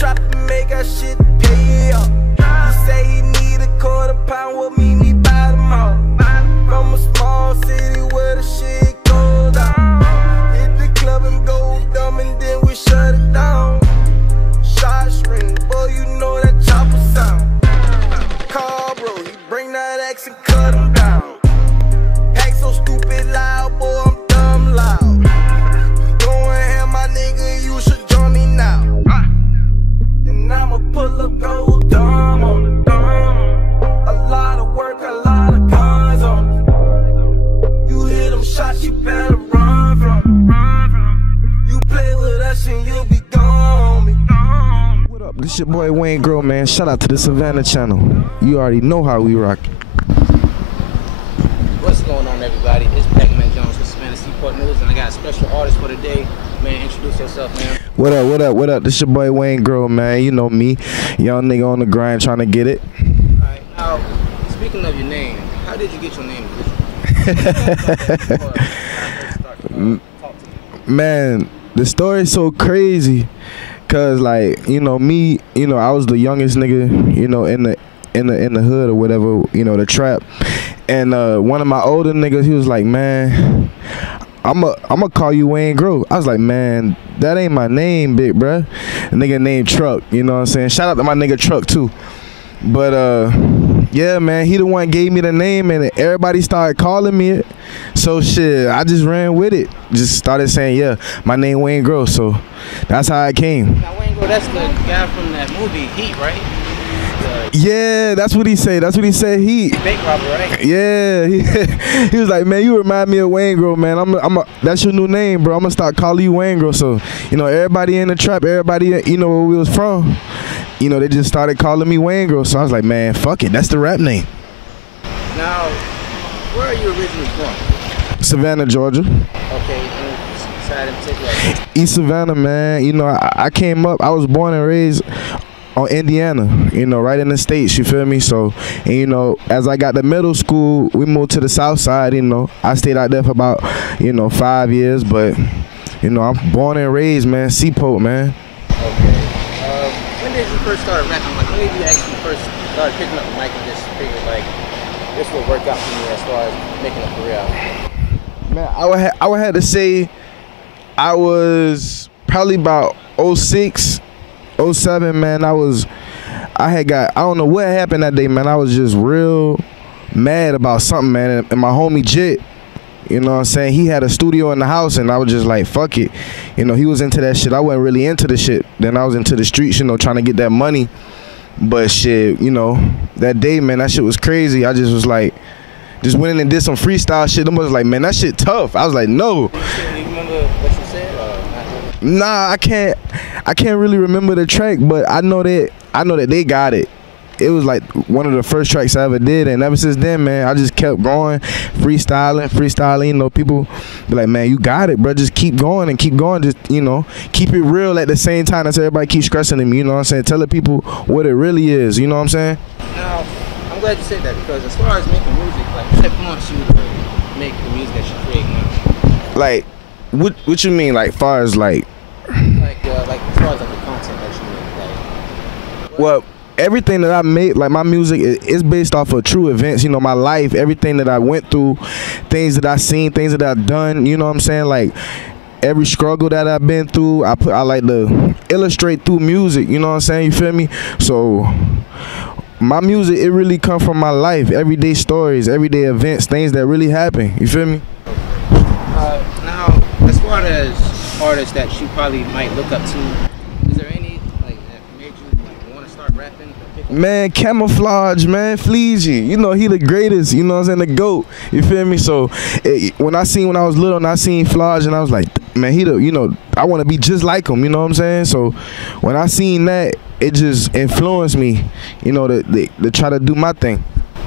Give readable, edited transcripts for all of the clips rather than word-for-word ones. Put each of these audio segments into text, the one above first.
trap to make that shit pay up. He say he need a quarter pound, will meet me by the mall. From a small city where the shit goes down. Hit the club and go dumb and then we shut it down. Shots ring, boy, you know that chopper sound. Call bro, he bring that axe and cut him down. Act so stupid loud, boy, I'm dumb loud. Going ham, my nigga, you should join me now. And I'ma pull up gold dumb on the dumb. A lot of work, a lot of guns on it. You hear them shots, you better run from it. You play with us and you'll be gone, me. What up? This your boy Wayne Grow, man. Shout out to the Savannah channel. You already know how we rock. What's going on, everybody? It's Pacman Jones with Savannah Seaport News, and I got a special artist for today. Man, introduce yourself, man. What up, what up, what up? This your boy Wayne Grow, man. You know me. Young nigga on the grind trying to get it. Alright, now, speaking of your name, how did you get your name? Man, the story's so crazy. Cause like, you know, me, you know, I was the youngest nigga, you know, in the hood or whatever, you know, the trap. And one of my older niggas, he was like, man, I'ma call you Wayne Grow. I was like, man, that ain't my name, big bruh. A nigga named Truck, you know what I'm saying? Shout out to my nigga Truck too. But yeah, man, he the one gave me the name and everybody started calling me it. So shit, I just ran with it. Just started saying, yeah, my name Wayne Grow. So that's how I came. Now Wayne Grow, that's the guy from that movie Heat, right? Yeah, that's what he said. That's what he said. Bank robber, right? Yeah, he was like, man, you remind me of Wayne Grow, man. That's your new name, bro. I'm gonna start calling you Wayne Grow. So, you know, everybody in the trap, everybody, you know, where we was from, you know, they just started calling me Wayne Grow. So I was like, man, fuck it, that's the rap name. Now, where are you originally from? Savannah, Georgia. Okay, any side in particular? East Savannah, man. You know, I came up. I was born and raised on Indiana, you know, right in the States, you feel me? So, and, you know, as I got to middle school, we moved to the South Side, you know. I stayed out there for about, you know, 5 years, but, you know, I'm born and raised, man, Seaport, man. Okay. When did you first start rapping? Like, when did you actually first start picking up the mic and just figured, like, this will work out for me as far as making a career out? Man, I would have to say I was probably about 06, 07, man. I don't know what happened that day, man. I was just real mad about something, man. And my homie Jit, you know what I'm saying, he had a studio in the house, and I was just like, fuck it. You know, he was into that shit. I wasn't really into the shit. Then I was into the streets, you know, trying to get that money. But shit, you know, that day, man, that shit was crazy. I just was like, just went in and did some freestyle shit. Them was like, man, that shit tough. I was like, no. Do you remember what you said? Nah, I can't really remember the track, but I know that they got it. It was like one of the first tracks I ever did, and ever since then, man, I just kept going, freestyling. You know, people be like, man, you got it, bro. Just keep going and keep going. Just, you know, keep it real at the same time as everybody keeps stressing them. You know what I'm saying? Telling people what it really is. You know what I'm saying? Now, I'm glad you said that, because as far as making music, like, what influenced you to make the music that you create now? Like, what you mean? Like, far as like as far as like the content that you make, like. Well, everything that I make, like my music, is based off of true events. You know, my life, everything that I went through, things that I seen, things that I've done. You know what I'm saying? Like every struggle that I've been through, I like to illustrate through music. You know what I'm saying? You feel me? So my music, it really come from my life, everyday stories, everyday events, things that really happen. You feel me? Now, as far as artists that you probably might look up to, is there any like that made you like want to start rapping? Man, Camouflage, man, Fleegy, you know, he the greatest, you know what I'm saying, the GOAT, you feel me? So when I was little and I seen Flage, and I was like, man, he the, you know, I want to be just like him, you know what I'm saying? So when I seen that, it just influenced me, you know, to try to do my thing.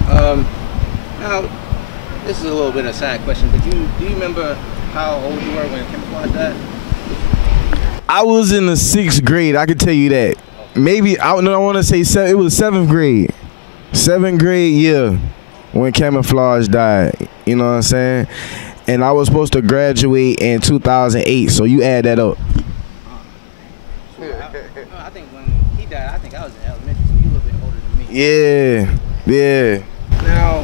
Now, this is a little bit of a side question, but do you remember how old you were when Camouflage died? I was in the 6th grade, I can tell you that. Maybe, I want to say it was 7th grade. 7th grade, yeah, when Camouflage died, you know what I'm saying? And I was supposed to graduate in 2008, so you add that up. I think when he died, I think I was in elementary, so he was a little bit older than me. Yeah. Now,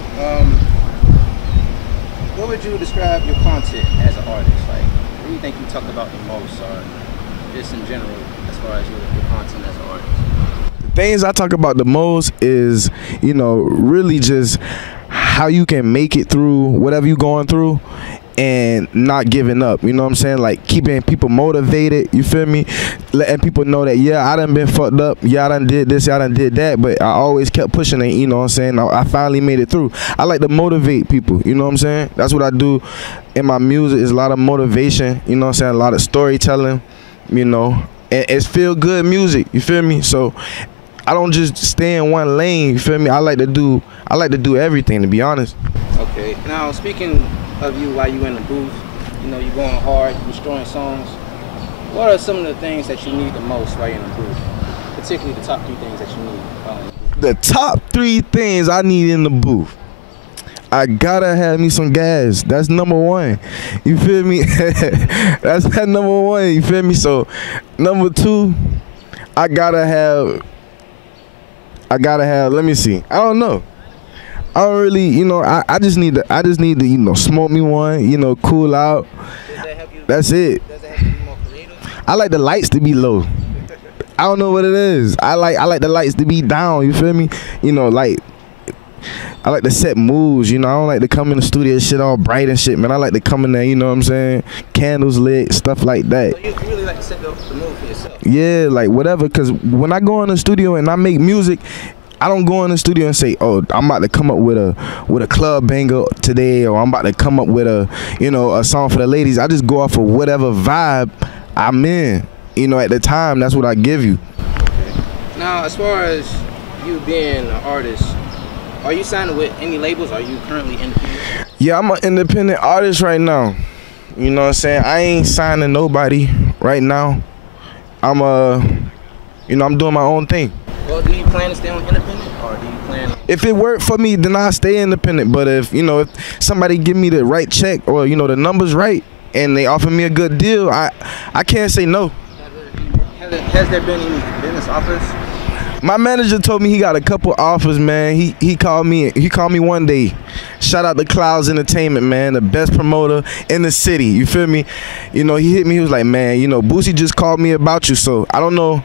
what would you describe your content as an artist? Like, what do you think you talk about the most, or just in general, as far as your content as an artist? The things I talk about the most is, you know, really just how you can make it through whatever you're going through and not giving up, you know what I'm saying? Like keeping people motivated, you feel me? Letting people know that, yeah, I done been fucked up, yeah, I done did this, yeah, I done did that, but I always kept pushing it, you know what I'm saying? I finally made it through. I like to motivate people, you know what I'm saying? That's what I do in my music, is a lot of motivation, you know what I'm saying? A lot of storytelling, you know, and it's feel good music, you feel me? So I don't just stay in one lane, you feel me? I like to do everything, to be honest. Okay, now speaking of you while you in the booth, you know, you're going hard, you're destroying songs. What are some of the things that you need the most while you're in the booth? Particularly the top 3 things that you need while in the booth. The top 3 things I need in the booth. I gotta have me some gas. That's number 1. You feel me? That's that number 1. You feel me? So number 2, I gotta have. Let me see. I don't know. I don't really, you know, I just need to, you know, smoke me one, you know, cool out. Does that help you? That's it. Does that help you be more creative? I like the lights to be low. I don't know what it is. I like the lights to be down, you feel me? You know, like, I like to set moods, you know. I don't like to come in the studio and shit all bright and shit, man. I like to come in there, you know what I'm saying? Candles lit, stuff like that. So you really like to set the mood for yourself? Yeah, like whatever, because when I go in the studio and I make music, I don't go in the studio and say, oh, I'm about to come up with a club banger today, or I'm about to come up with a song for the ladies. I just go off of whatever vibe I'm in, you know, at the time. That's what I give you. Okay. Now, as far as you being an artist, are you signed with any labels? Are you currently independent? Yeah, I'm an independent artist right now. You know what I'm saying? I ain't signing nobody right now. I'm doing my own thing. Well, do you plan to stay on independent, or do you plan? If it worked for me, then I stay independent. But if somebody give me the right check, or you know the numbers right, and they offer me a good deal, I can't say no. Has there been any business offers? My manager told me he got a couple offers, man. He called me one day. Shout out to Clouds Entertainment, man, the best promoter in the city. You feel me? You know, he hit me. He was like, man, you know, Boosie just called me about you. So I don't know.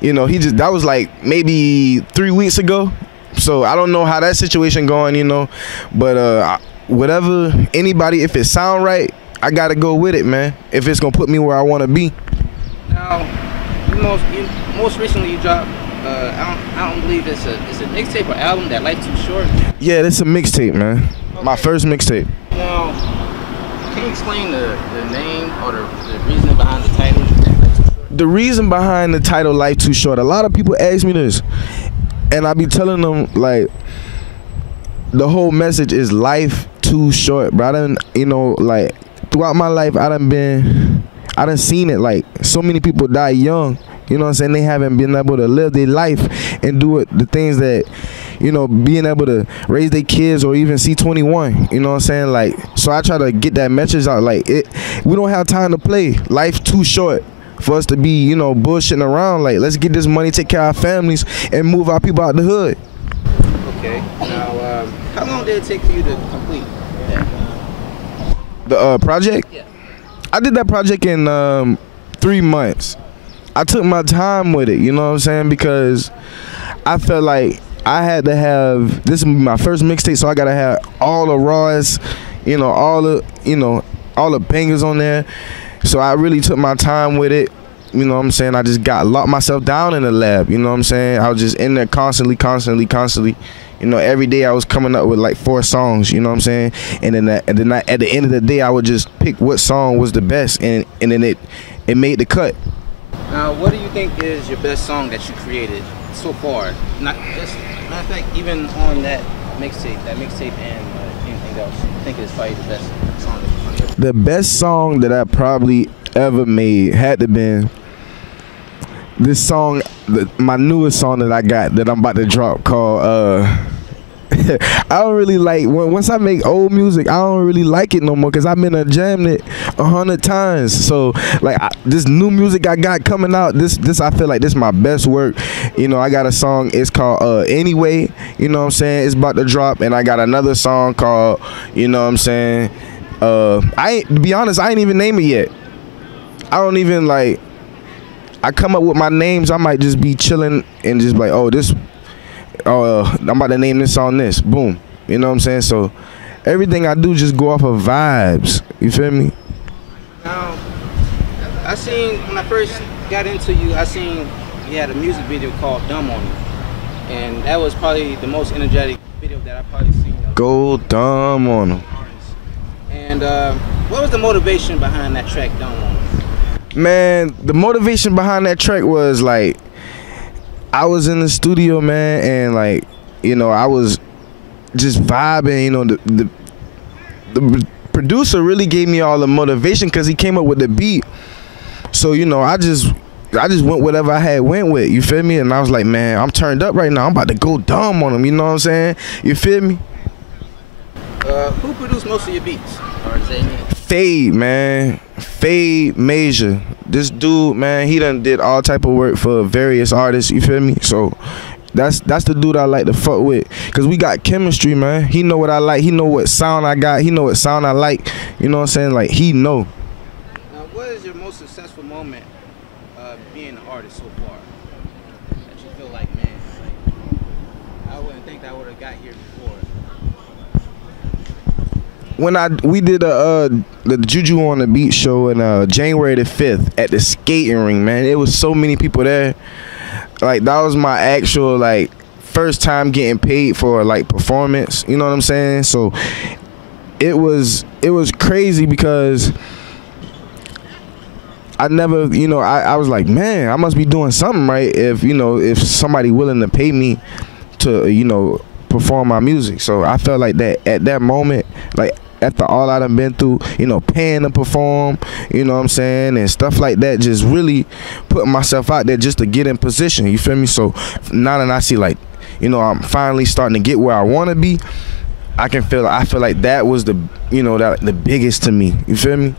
You know, that was like maybe 3 weeks ago. So I don't know how that situation going, you know. But whatever, anybody, if it sound right, I got to go with it, man. If it's going to put me where I want to be. Now, most recently you dropped, I don't believe it's a mixtape or album, that Life Too Short. Yeah, it's a mixtape, man. Okay. My first mixtape. Now, can you explain the name or the reasoning behind the title? The reason behind the title Life Too Short, a lot of people ask me this, and I be telling them, like, the whole message is life too short, bro. I done, you know, like, throughout my life, I done seen it, like, so many people die young, you know what I'm saying? They haven't been able to live their life and do the things that, you know, being able to raise their kids or even see 21, you know what I'm saying? Like, so I try to get that message out, like, we don't have time to play. Life too short for us to be, you know, bullshitting around. Like, let's get this money, take care of our families, and move our people out the hood. Okay. Now, how long did it take for you to complete that? The project? Yeah. I did that project in 3 months. I took my time with it, you know what I'm saying? Because I felt like I had to have, this is my first mixtape, so I gotta have all the raws, you know, all the bangers on there. So I really took my time with it, you know what I'm saying? I just locked myself down in the lab, you know what I'm saying? I was just in there constantly. You know, every day I was coming up with like 4 songs, you know what I'm saying? And then at the end of the day, I would just pick what song was the best, and then it made the cut. Now, what do you think is your best song that you created so far? Not just, matter of fact, even on that mixtape and anything else, I think it's probably the best song that you created. The best song that I probably ever made had to been this song, my newest song that I got that I'm about to drop, called I don't really like once I make old music. I don't really like it no more because I've been a jammed it 100 times. So like this new music I got coming out, this I feel like this is my best work. You know, I got a song. It's called Anyway. You know what I'm saying? It's about to drop, and I got another song called, you know what I'm saying? To be honest, I ain't even name it yet. I don't even like. I come up with my names. I might just be chilling and just be like, oh, this. I'm about to name this on this. Boom. You know what I'm saying? So everything I do just go off of vibes. You feel me? Now, I seen when I first got into you, I seen you had a music video called "Dumb on You," and that was probably the most energetic video that I probably seen. Go dumb on them. And what was the motivation behind that track, "Dumb on You"? Man, the motivation behind that track was like, I was in the studio, man, and like, you know, I was just vibing. You know, the producer really gave me all the motivation because he came up with the beat. So you know, I just went whatever I had went with. You feel me? And I was like, man, I'm turned up right now. I'm about to go dumb on him. You know what I'm saying? You feel me? Who produced most of your beats? Or is it Fade, man. Fade Major. This dude, man, he done did all type of work for various artists, you feel me? So that's the dude I like to fuck with. Cause we got chemistry, man. He know what I like, he know what sound I got, he know what sound I like. You know what I'm saying? Like, he know. Now, what is your most successful moment being an artist so far? That you feel like, man, like, I wouldn't think I would have got here before. When we did the Juju on the Beat show on January the 5th at the skating ring, man, it was so many people there. Like, that was my actual like first time getting paid for like performance. You know what I'm saying? So it was crazy because I never, you know, I was like, man, I must be doing something right if, you know, if somebody willing to pay me to, you know, perform my music. So I felt like that at that moment, like after all I done been through, you know, paying to perform, you know what I'm saying, and stuff like that, just really putting myself out there just to get in position, you feel me? So now that I see, like, you know, I'm finally starting to get where I want to be, I feel like that was the, you know, the biggest to me, you feel me?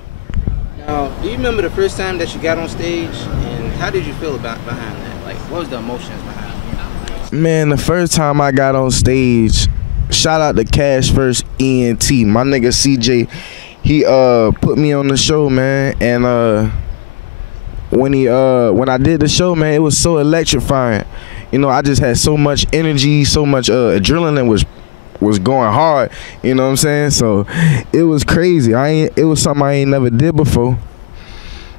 Now, do you remember the first time that you got on stage, and how did you feel behind that? Like, what was the emotions behind it? Man, the first time I got on stage, shout out to Cash First ENT, my nigga CJ. He put me on the show, man, and when I did the show, man, it was so electrifying. You know, I just had so much energy, so much adrenaline was going hard. You know what I'm saying? So it was crazy. It was something I ain't never did before,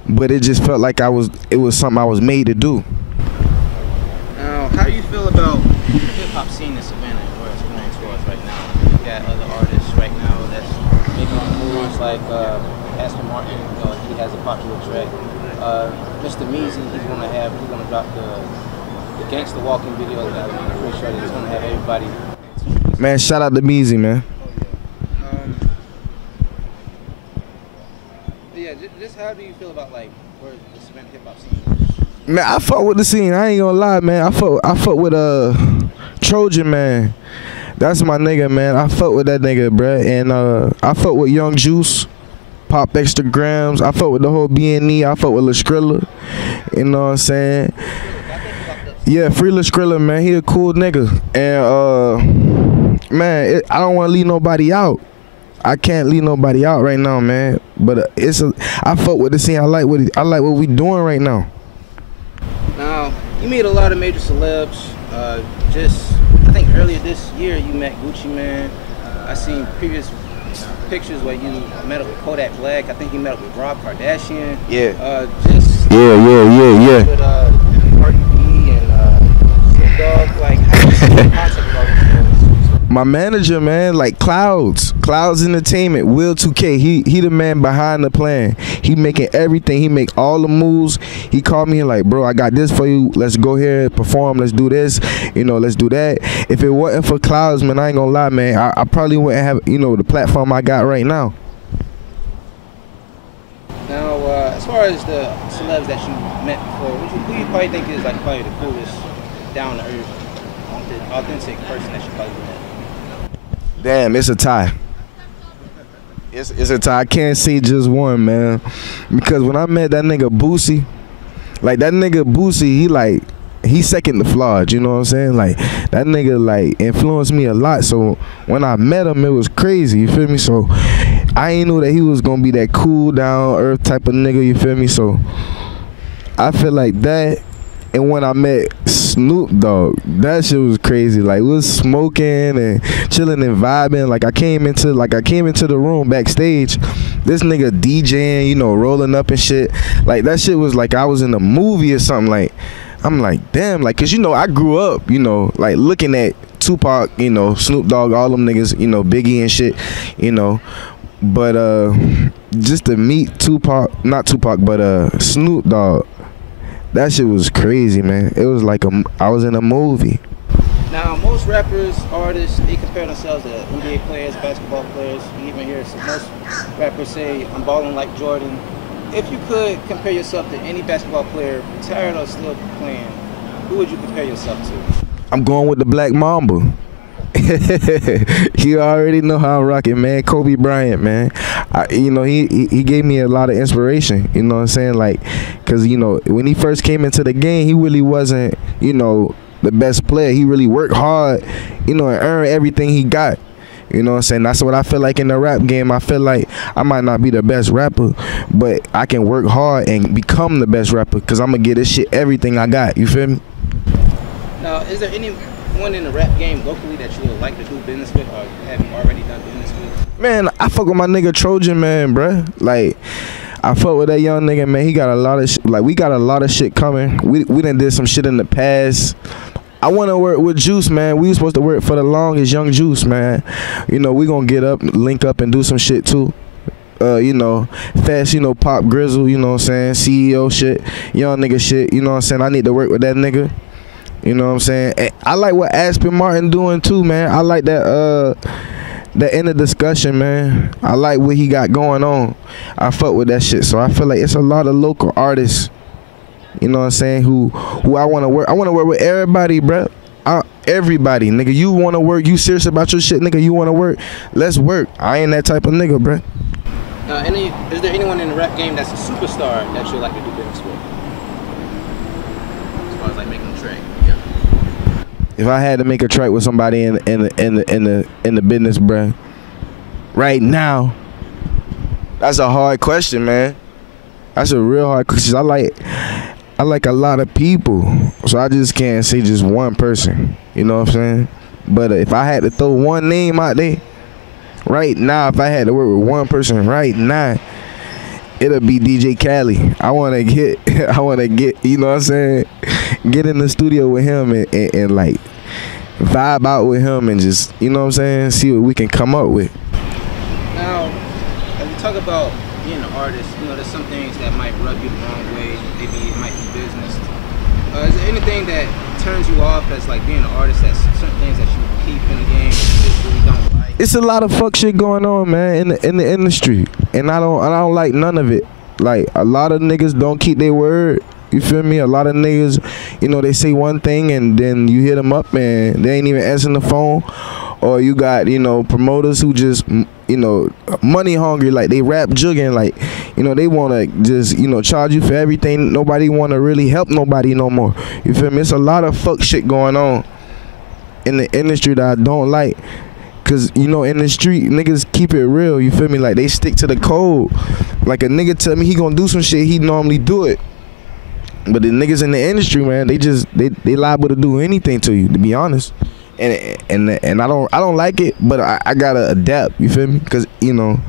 but it just felt like it was something I was made to do. Now, how do you feel about the hip hop scene in Savannah? Right now, you got other artists right now that's making moves like Pacman. He has a popular track. Mr. Meezy, he's gonna drop the Gangsta walking video that I'm pretty sure that he's gonna have everybody. Man, shout out to Meezy, man. Yeah, just how do you feel about like where the Savannah hip hop scene? Man, I fuck with the scene. I ain't gonna lie, man. I fuck with Trojan, man. That's my nigga, man. I fuck with that nigga, bruh. And I fuck with Young Juice, Pop Extra Grams. I fuck with the whole BNE. I fuck with La Skrilla. You know what I'm saying? Yeah, free La Skrilla, man. He a cool nigga. And man, I don't want to leave nobody out. I can't leave nobody out right now, man. But I fuck with the scene. I like what we doing right now. Now, you meet a lot of major celebs. I think earlier this year you met Gucci Man. I seen previous pictures where you met up with Kodak Black. I think you met up with Rob Kardashian. Yeah. Yeah. With Cardi B and Snoop Dogg. Like, how do you see the concept of all these things? My manager, man, like Clouds Entertainment, Will 2K, he the man behind the plan. He making everything. He make all the moves. He called me and like, bro, I got this for you. Let's go here, perform. Let's do this. You know, let's do that. If it wasn't for Clouds, man, I ain't gonna lie, man, I probably wouldn't have, you know, the platform I got right now. Now, as far as the celebs that you met before, who you probably think is like probably the coolest, down to earth, authentic person that you probably met? Damn, it's a tie. It's a tie. I can't say just one, man. Because when I met that nigga Boosie, like that nigga Boosie, he second to Flawed, you know what I'm saying? Like that nigga like influenced me a lot. So when I met him, it was crazy, you feel me? So I ain't know that he was gonna be that cool down earth type of nigga, you feel me? So I feel like that. And when I met Snoop Dogg, that shit was crazy. Like, we was smoking and chilling and vibing. Like I came into the room backstage, this nigga DJing, you know, rolling up and shit. Like that shit was like I was in a movie or something. Like I'm like, damn, like, cause you know I grew up, you know, like looking at Tupac, you know, Snoop Dogg, all them niggas, you know, Biggie and shit, you know. But just to meet not Tupac, but Snoop Dogg. That shit was crazy, man. It was like I was in a movie. Now, most rappers, artists, they compare themselves to NBA players, basketball players. You even hear most rappers say, I'm balling like Jordan. If you could compare yourself to any basketball player, retired or still playing, who would you compare yourself to? I'm going with the Black Mamba. You already know how I'm rocking, man. Kobe Bryant, man. You know, he gave me a lot of inspiration, you know what I'm saying? Like, cause you know, when he first came into the game, he really wasn't, you know, the best player. He really worked hard, you know, and earned everything he got. You know what I'm saying? That's what I feel like in the rap game. I feel like I might not be the best rapper, but I can work hard and become the best rapper, cause I'm gonna get this shit everything I got. You feel me? Now, is there anyone in the rap game locally that you would like to do business with, or have you already done business with? Man, I fuck with my nigga Trojan, man, bruh. Like, I fuck with that young nigga, man. He got a lot of we got a lot of shit coming. We done did some shit in the past. I want to work with Juice, man. We was supposed to work for the longest, Young Juice, man. You know, we gonna get up, link up, and do some shit too. You know, Fast, you know, Pop Grizzle, you know what I'm saying, CEO shit, young nigga shit, you know what I'm saying. I need to work with that nigga. You know what I'm saying? And I like what Aspen Martin doing too, man. I like that end of discussion, man. I like what he got going on. I fuck with that shit. So I feel like it's a lot of local artists, you know what I'm saying, who I want to work. I want to work with everybody, bro. Everybody, nigga. You want to work? You serious about your shit, nigga? You want to work? Let's work. I ain't that type of nigga, bro. Is there anyone in the rap game that's a superstar that you'd like to do business with? As far as like making a track. If I had to make a track with somebody in the business, bruh, right now, that's a hard question, man. That's a real hard question. I like a lot of people, so I just can't say just one person. You know what I'm saying? But if I had to throw one name out there, right now, if I had to work with one person right now, it'll be DJ Cali. I wanna get, you know what I'm saying, get in the studio with him and like vibe out with him and just, you know what I'm saying, see what we can come up with. Now, as we talk about being an artist, you know, there's some things that might rub you the wrong way. Maybe it might be business. Is there anything that turns you off as like being an artist? That's certain things that you keep in the game that you just really don't like? It's a lot of fuck shit going on, man, in the industry, and I don't like none of it. Like, a lot of niggas don't keep their word. You feel me? A lot of niggas, you know, they say one thing and then you hit them up and they ain't even answering the phone. Or you got, you know, promoters who just, you know, money hungry, like they rap jugging, like, you know, they want to just, you know, charge you for everything. Nobody want to really help nobody no more. You feel me? It's a lot of fuck shit going on in the industry that I don't like. Cause, you know, in the street, niggas keep it real, you feel me? Like, they stick to the code. Like, a nigga tell me he gonna do some shit, he normally do it. But the niggas in the industry, man, they liable to do anything to you, to be honest. And I don't like it, but I gotta adapt, you feel me? Cause, you know,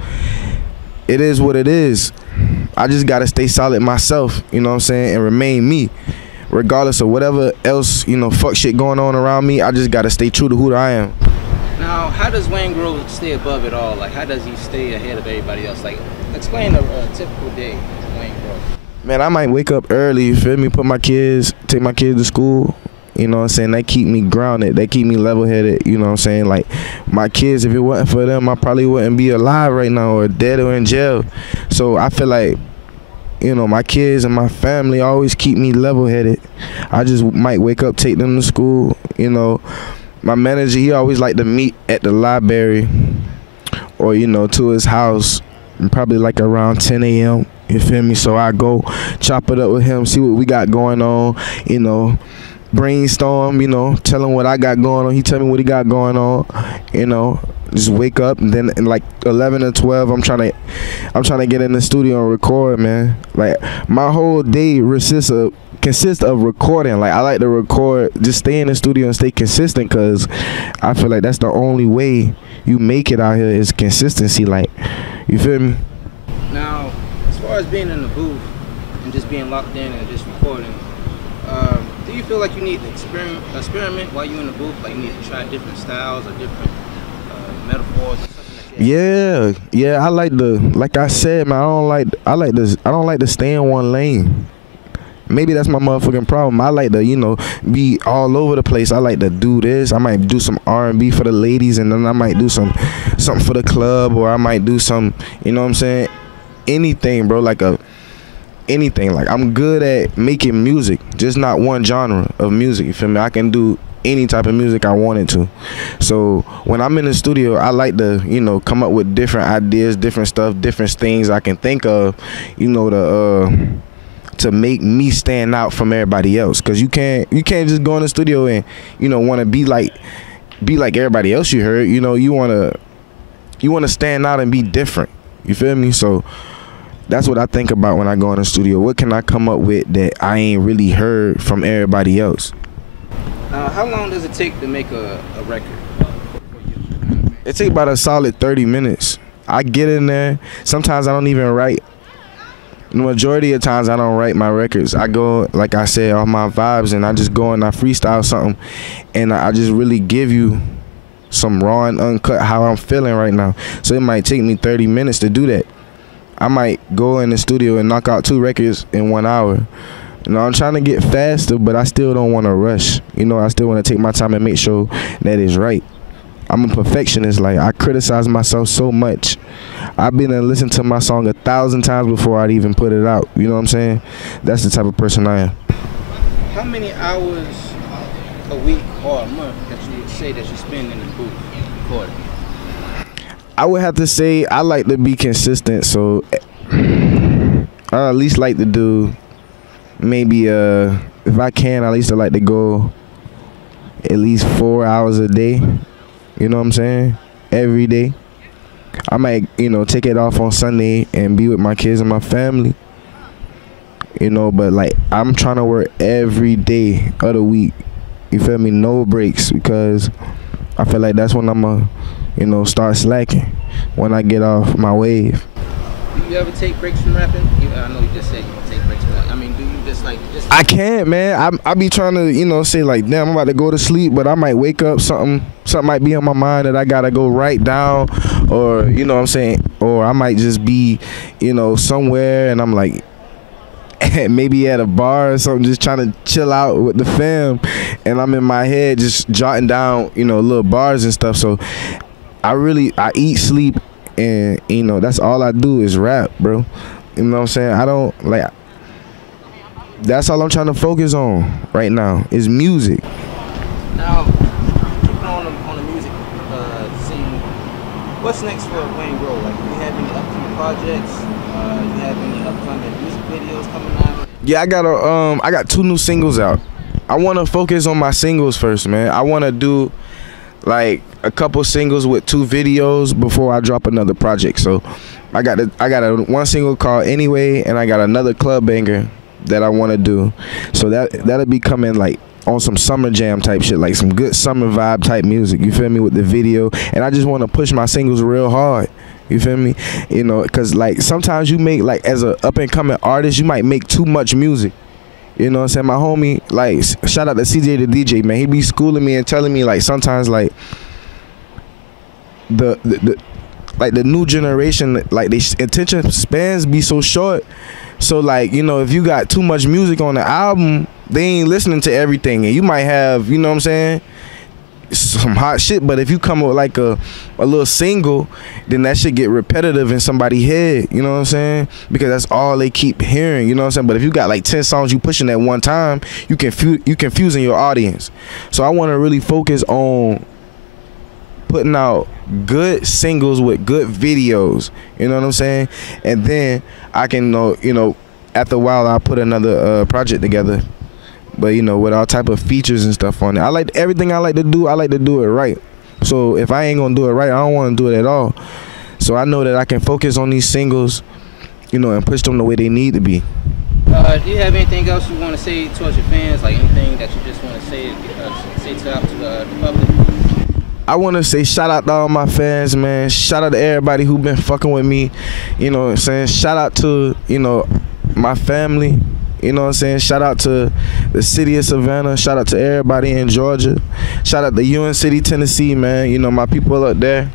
it is what it is. I just gotta stay solid myself, you know what I'm saying, and remain me. Regardless of whatever else, you know, fuck shit going on around me, I just gotta stay true to who I am. Now, how does Wayne Grove stay above it all? Like, how does he stay ahead of everybody else? Like, explain a typical day of Wayne Grove. Man, I might wake up early, you feel me? Take my kids to school. You know what I'm saying? They keep me grounded. They keep me level-headed. You know what I'm saying? Like, my kids, if it wasn't for them, I probably wouldn't be alive right now or dead or in jail. So I feel like, you know, my kids and my family always keep me level-headed. I just might wake up, take them to school, you know, my manager, he always like to meet at the library or, you know, to his house, probably like around 10 a.m. You feel me? So I go chop it up with him, see what we got going on, you know, brainstorm, you know, tell him what I got going on. He tell me what he got going on, you know. Just wake up, and then in like 11 or 12, I'm trying to get in the studio and record, man. Like my whole day consists of recording. Like I like to record, just stay in the studio and stay consistent, cause I feel like that's the only way you make it out here is consistency. Like, you feel me? Now, as far as being in the booth and just being locked in and just recording, do you feel like you need to experiment while you're in the booth? Like you need to try different styles or different metaphors or something like that? Yeah. I like like I said, man. I don't like to stay in one lane. Maybe that's my motherfucking problem. I like to, you know, be all over the place. I like to do this. I might do some R&B for the ladies, and then I might do something for the club, or I might do some, you know what I'm saying? Anything, bro. Anything. Like I'm good at making music, just not one genre of music. You feel me? I can do any type of music I wanted to. So when I'm in the studio, I like to, you know, come up with different ideas, different stuff, different things I can think of, you know, to make me stand out from everybody else. Cause you can't just go in the studio and, you know, want to be like everybody else you heard. You know, you wanna stand out and be different. You feel me? So that's what I think about when I go in the studio. What can I come up with that I ain't really heard from everybody else? How long does it take to make a record? It takes about a solid 30 minutes. I get in there. Sometimes I don't even write. The majority of times I don't write my records. I go, like I said, on my vibes, and I just go and I freestyle something, and I just really give you some raw and uncut how I'm feeling right now. So it might take me 30 minutes to do that. I might go in the studio and knock out 2 records in 1 hour. You know, I'm trying to get faster, but I still don't want to rush. You know, I still want to take my time and make sure that it's right. I'm a perfectionist. Like, I criticize myself so much. I've been and listened to my song 1,000 times before I'd even put it out. You know what I'm saying? That's the type of person I am. How many hours a week or a month that you would say that you spend in the booth recording? I would have to say I like to be consistent, so I at least like to do maybe if I can, at least I like to go at least 4 hours a day. You know what I'm saying? Every day. I might, you know, take it off on Sunday and be with my kids and my family. You know, but like I'm trying to work every day of the week. You feel me? No breaks, because I feel like that's when I'm gonna, you know, start slacking, when I get off my wave. Do you ever take breaks from rapping? I know you just said you take breaks from that. I mean, do you just I can't, man. I be trying to, you know, say like, damn, I'm about to go to sleep, but I might wake up, something might be on my mind that I gotta go write down, or, you know what I'm saying, or I might just be, you know, somewhere and I'm like, maybe at a bar or something, just trying to chill out with the fam, and I'm in my head just jotting down, you know, little bars and stuff. So I eat, sleep, and, you know, that's all I do is rap, bro. You know what I'm saying? I don't, like, that's all I'm trying to focus on right now is music. Now, keeping on the music scene, what's next for Wayne Grow? Like, do you have any upcoming projects? Do you have any upcoming music videos coming out? Yeah, I got 2 new singles out. I want to focus on my singles first, man. I want to do like a couple singles with 2 videos before I drop another project. So I got a 1 single called Anyway, and I got another club banger that I want to do. So that'll be coming like on some summer jam type shit, like some good summer vibe type music, you feel me, with the video. And I just want to push my singles real hard, you feel me, you know, because like sometimes you make, like, as a up and coming artist, you might make too much music. You know what I'm saying? My homie, like, shout out to CJ the DJ, man, he be schooling me and telling me, like, sometimes, like, the new generation, like, they attention spans be so short. So, like, you know, if you got too much music on the album, they ain't listening to everything. And you might have, you know what I'm saying, some hot shit. But if you come with like a little single, then that shit get repetitive in somebody's head, you know what I'm saying? Because that's all they keep hearing, you know what I'm saying? But if you got like 10 songs you pushing at one time, you confusing your audience. So I want to really focus on putting out good singles with good videos, you know what I'm saying? And then I can, you know, after a while I'll put another project together, but you know, with all type of features and stuff on it. I like everything I like to do it right. So if I ain't gonna do it right, I don't want to do it at all. So I know that I can focus on these singles, you know, and push them the way they need to be. Do you have anything else you want to say towards your fans, like anything that you just want to say to the public? I want to say shout out to all my fans, man. Shout out to everybody who been fucking with me, you know what I'm saying? Shout out to, you know, my family, you know what I'm saying? Shout out to the city of Savannah. Shout out to everybody in Georgia. Shout out to UN City, Tennessee, man. You know, my people up there.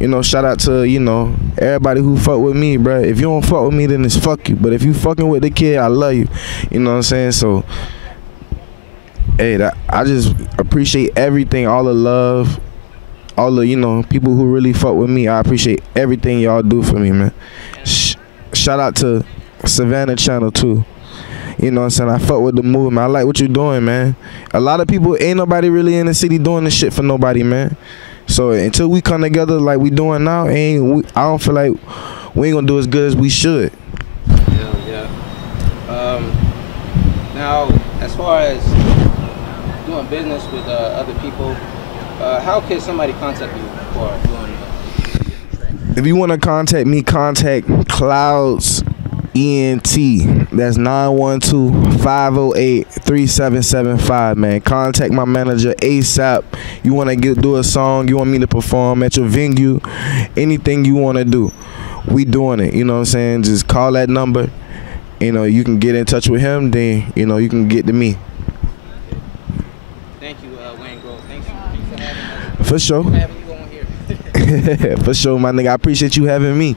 You know, shout out to, you know, everybody who fuck with me, bro. If you don't fuck with me, then it's fuck you. But if you fucking with the kid, I love you. You know what I'm saying? So, hey, I just appreciate everything, all the love, all the, you know, people who really fuck with me. I appreciate everything y'all do for me, man. Shout out to Savannah channel too. You know what I'm saying? I fuck with the movement. I like what you're doing, man. A lot of people, ain't nobody really in the city doing this shit for nobody, man. So until we come together like we doing now, I don't feel like we ain't gonna do as good as we should. Yeah. Now, as far as doing business with other people, how can somebody contact you for doing If you want to contact me, contact Clouds ENT. That's 912-508-3775, man. Contact my manager ASAP. You want to do a song, you want me to perform at your venue, anything you want to do, we doing it, you know what I'm saying? Just call that number, you know, you can get in touch with him, then, you know, you can get to me. Thank you, Wayne Grove. Thanks for having us. For sure. Having you on here. For sure, my nigga. I appreciate you having me.